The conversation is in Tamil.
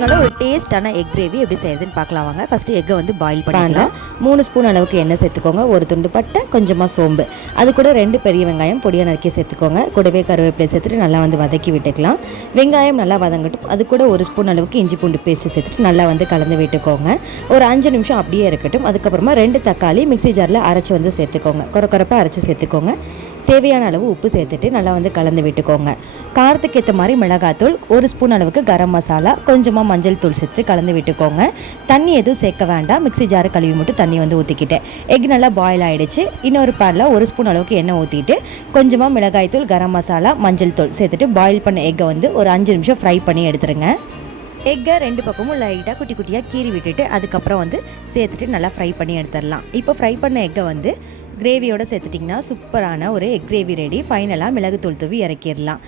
அதனால ஒரு டேஸ்ட்டான எக் கிரேவி எப்படி செய்யறதுன்னு பார்க்கலாம் வாங்க. ஃபஸ்ட்டு எக்கை வந்து பாயில் பண்ணிக்கலாம். 3 ஸ்பூன் அளவுக்கு எண்ணெய் சேர்த்துக்கோங்க. ஒரு துண்டு பட்டை, கொஞ்சமாக சோம்பு, அது கூட 2 பெரிய வெங்காயம் பொடியாக நறுக்கி சேர்த்துக்கோங்க. கூடவே கருவேப்பிலை சேர்த்துட்டு நல்லா வந்து வதக்கி விட்டுக்கலாம். வெங்காயம் நல்லா வதங்கட்டும். அது கூட 1 ஸ்பூன் அளவுக்கு இஞ்சி பூண்டு பேஸ்ட்டு சேர்த்துட்டு நல்லா வந்து கலந்து விட்டுக்கோங்க. ஒரு 5 நிமிஷம் அப்படியே இருக்கட்டும். அதுக்கப்புறமா 2 தக்காளி மிக்ஸி ஜாரில் அரைச்சி வந்து சேர்த்துக்கோங்க. கொரப்பாக அரைச்சி சேர்த்துக்கோங்க. தேவையான அளவு உப்பு சேர்த்துட்டு நல்லா வந்து கலந்து விட்டுக்கோங்க. காரத்துக்கு ஏற்ற மாதிரி மிளகாத்தூள், 1 ஸ்பூன் அளவுக்கு கரம் மசாலா, கொஞ்சமாக மஞ்சள் தூள் சேர்த்துட்டு கலந்து விட்டுக்கோங்க. தண்ணி எதுவும் சேர்க்க வேண்டாம். மிக்ஸி ஜாரு கழுவி மட்டும் தண்ணி வந்து ஊற்றிக்கிட்டேன். எக் நல்லா பாயில் ஆகிடுச்சு. இன்னொரு பேனில் 1 ஸ்பூன் அளவுக்கு எண்ணெய் ஊற்றிட்டு கொஞ்சமாக மிளகாய்த்தூள், கரம் மசாலா, மஞ்சள் தூள் சேர்த்துட்டு பாயில் பண்ண எக்கை வந்து ஒரு 5 நிமிஷம் ஃப்ரை பண்ணி எடுத்துருங்க. எக்கை 2 பக்கமும் லைட்டாக குட்டி குட்டியாக கீறி விட்டுட்டு அதுக்கப்புறம் வந்து சேர்த்துட்டு நல்லா ஃப்ரை பண்ணி எடுத்துடலாம். இப்போ ஃப்ரை பண்ண எக்கை வந்து கிரேவியோடு சேர்த்துட்டிங்கன்னா சூப்பரான ஒரு எக் கிரேவி ரெடி. ஃபைனலாக மிளகுத்தூள் தூவி இறக்கிடலாம்.